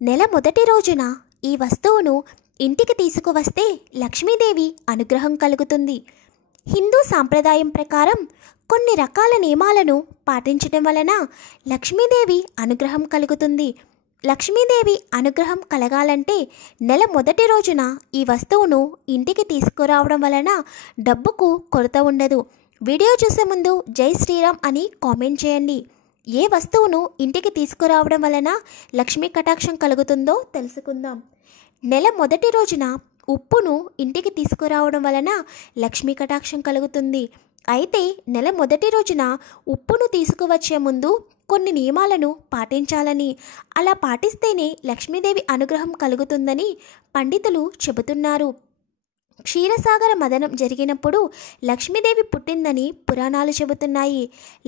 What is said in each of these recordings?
నెల మొదటి రోజున ఈ వస్తువును ఇంటికి తీసుకువస్తే లక్ష్మీదేవి అనుగ్రహం కలుగుతుంది. హిందూ సాంప్రదాయం ప్రకారం కొన్ని రకాల నియమాలను పాటించడం వలన లక్ష్మీదేవి అనుగ్రహం కలుగుతుంది. లక్ష్మీదేవి అనుగ్రహం కలగాలంటే నెల మొదటి రోజున ఈ వస్తువును ఇంటికి తీసుకురావడం వలన డబ్బుకు కొరత ఉండదు. వీడియో చూసే ముందు జై శ్రీరామ్ అని కామెంట్ చేయండి. ఏ వస్తువును ఇంటికి తీసుకురావడం వలన లక్ష్మీ కటాక్షం కలుగుతుందో తెలుసుకుందాం. నెల మొదటి రోజున ఉప్పును ఇంటికి తీసుకురావడం వలన లక్ష్మీ కటాక్షం కలుగుతుంది. అయితే నెల మొదటి రోజున ఉప్పును తీసుకువచ్చే ముందు కొన్ని నియమాలను పాటించాలని, అలా పాటిస్తేనే లక్ష్మీదేవి అనుగ్రహం కలుగుతుందని పండితులు చెబుతున్నారు. క్షీరసాగర మదనం జరిగినప్పుడు లక్ష్మీదేవి పుట్టిందని పురాణాలు చెబుతున్నాయి.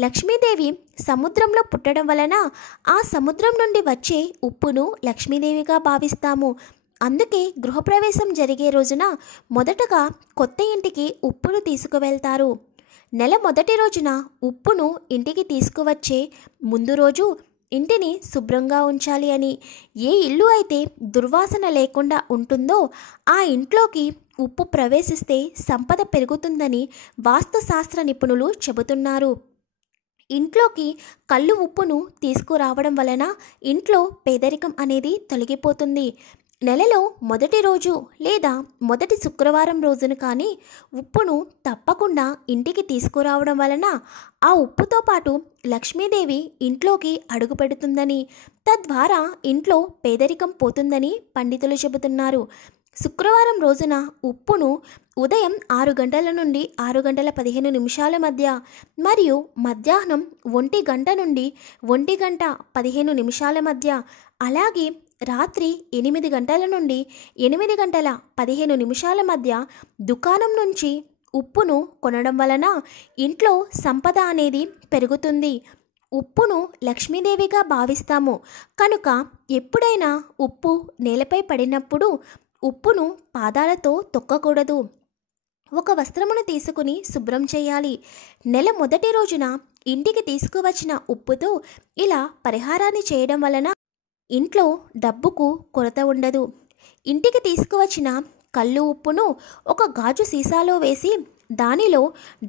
లక్ష్మీదేవి సముద్రంలో పుట్టడం వలన ఆ సముద్రం నుండి వచ్చే ఉప్పును లక్ష్మీదేవిగా భావిస్తాము. అందుకే గృహప్రవేశం జరిగే రోజున మొదటగా కొత్త ఇంటికి ఉప్పును తీసుకువెళ్తారు. నెల మొదటి రోజున ఉప్పును ఇంటికి తీసుకువచ్చే ముందు రోజు ఇంటిని శుభ్రంగా ఉంచాలి అని, ఏ ఇల్లు అయితే దుర్వాసన లేకుండా ఉంటుందో ఆ ఇంట్లోకి ఉప్పు ప్రవేశిస్తే సంపద పెరుగుతుందని వాస్తుశాస్త్ర నిపుణులు చెబుతున్నారు. ఇంట్లోకి కళ్ళు ఉప్పును తీసుకురావడం వలన ఇంట్లో పేదరికం అనేది తొలగిపోతుంది. నెలలో మొదటి రోజు లేదా మొదటి శుక్రవారం రోజున కానీ ఉప్పును తప్పకుండా ఇంటికి తీసుకురావడం వలన ఆ ఉప్పుతో పాటు లక్ష్మీదేవి ఇంట్లోకి అడుగు పెడుతుందని, తద్వారా ఇంట్లో పేదరికం పోతుందని పండితులు చెబుతున్నారు. శుక్రవారం రోజున ఉప్పును ఉదయం 6 గంటల నుండి 6 గంటల 15 నిమిషాల మధ్య మరియు మధ్యాహ్నం 1 గంట నుండి 1 గంట 15 నిమిషాల మధ్య, అలాగే రాత్రి 8 గంటల నుండి 8 గంటల 15 నిమిషాల మధ్య దుకాణం నుంచి ఉప్పును కొనడం వలన ఇంట్లో సంపద అనేది పెరుగుతుంది. ఉప్పును లక్ష్మీదేవిగా భావిస్తాము కనుక ఎప్పుడైనా ఉప్పు నేలపై పడినప్పుడు ఉప్పును పాదాలతో తొక్కకూడదు. ఒక వస్త్రమును తీసుకుని శుభ్రం చేయాలి. నెల మొదటి రోజున ఇంటికి తీసుకువచ్చిన ఉప్పుతో ఇలా పరిహారాన్ని చేయడం వలన ఇంట్లో డబ్బుకు కొరత ఉండదు. ఇంటికి తీసుకువచ్చిన కళ్ళు ఉప్పును ఒక గాజు సీసాలో వేసి దానిలో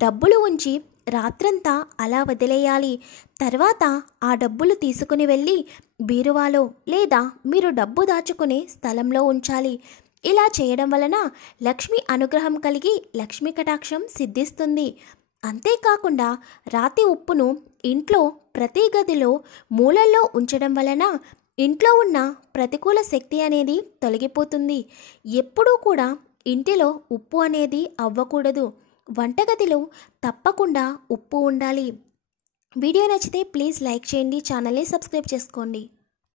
డబ్బులు ఉంచి రాత్రంతా అలా వదిలేయాలి. తర్వాత ఆ డబ్బులు తీసుకుని వెళ్ళి బీరువాలో లేదా మీరు డబ్బు దాచుకునే స్థలంలో ఉంచాలి. ఇలా చేయడం వలన లక్ష్మి అనుగ్రహం కలిగి లక్ష్మీ కటాక్షం సిద్ధిస్తుంది. అంతేకాకుండా రాతి ఉప్పును ఇంట్లో ప్రతి గదిలో మూలల్లో ఉంచడం వలన ఇంట్లో ఉన్న ప్రతికూల శక్తి అనేది తొలగిపోతుంది. ఎప్పుడూ కూడా ఇంటిలో ఉప్పు అనేది అవ్వకూడదు. వంటగదిలో తప్పకుండా ఉప్పు ఉండాలి. వీడియో నచ్చితే ప్లీజ్ లైక్ చేయండి, ఛానల్ని సబ్స్క్రైబ్ చేసుకోండి.